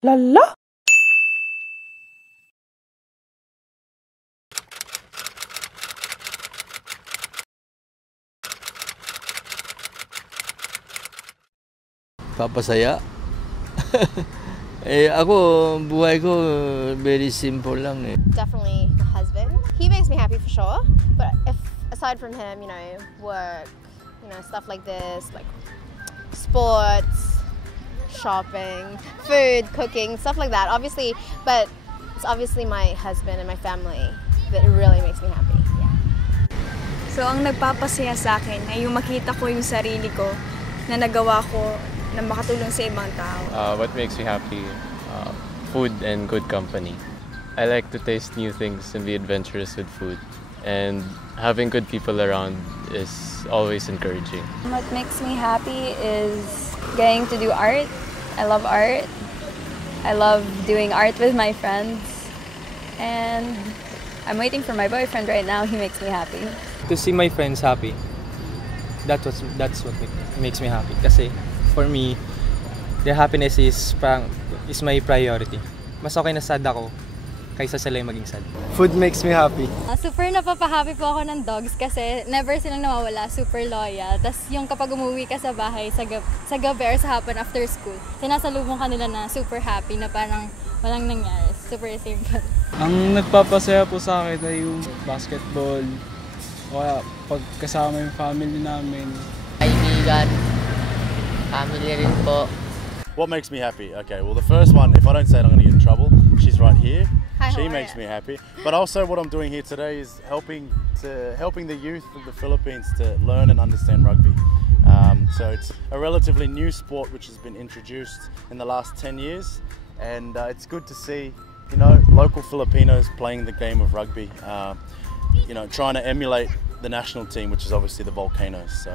Lala? Papasaya? Ako, buhay ko very simple lang eh. Definitely my husband. He makes me happy for sure. But if aside from him, work, stuff like this, like sports, shopping, food, cooking, stuff like that. Obviously, but it's obviously my husband and my family that really makes me happy. Yeah. So, ang nagpapasaya sa akin ay yung makita ko yung sarili ko na nagawa ko na makatulong sa ibang tao. What makes me happy? Food and good company. I like to taste new things and be adventurous with food. And having good people around is always encouraging. What makes me happy is getting to do art. I love art. I love doing art with my friends. And I'm waiting for my boyfriend right now. He makes me happy. To see my friends happy. That's what makes me happy. Kasi for me, their happiness is my priority. Mas okay na sad ako kaysa sila yung maging sad. Food makes me happy. Super napapahappy po ako ng dogs kasi never silang nawawala, super loyal. Tapos yung kapag umuwi ka sa bahay sa gabi or sa hapon after school, sinasalubong ka nila na super happy na parang walang nangyari. Super simple. Ang nagpapasaya po sa akin ay yung basketball, o kaya pagkasama yung family namin. Kaibigan, family rin po. What makes me happy? Okay, well the first one, if I don't say it I'm going to get in trouble. She's right here. Hi, she makes me happy. But also what I'm doing here today is helping the youth of the Philippines to learn and understand rugby. So it's a relatively new sport which has been introduced in the last 10 years, and it's good to see local Filipinos playing the game of rugby. Trying to emulate the national team, which is obviously the Volcanoes. So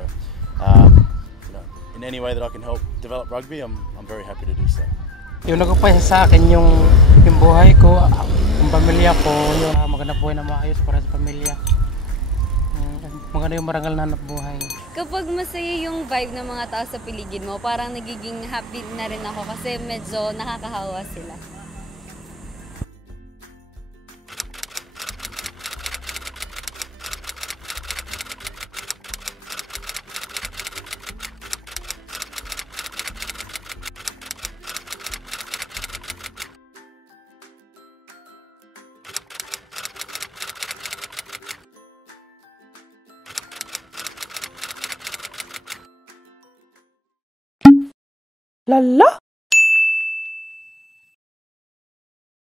in any way that I can help develop rugby, I'm very happy to do so. Yung nagpapasaya sa akin yung buhay ko, yung pamilya ko, yung magandang buhay na maayos para sa pamilya. Maganda yung marangal na hanap buhay. Kapag masaya yung vibe ng mga tao sa paligid mo, parang nagiging happy na rin ako kasi medyo nakakahawa sila. Lala?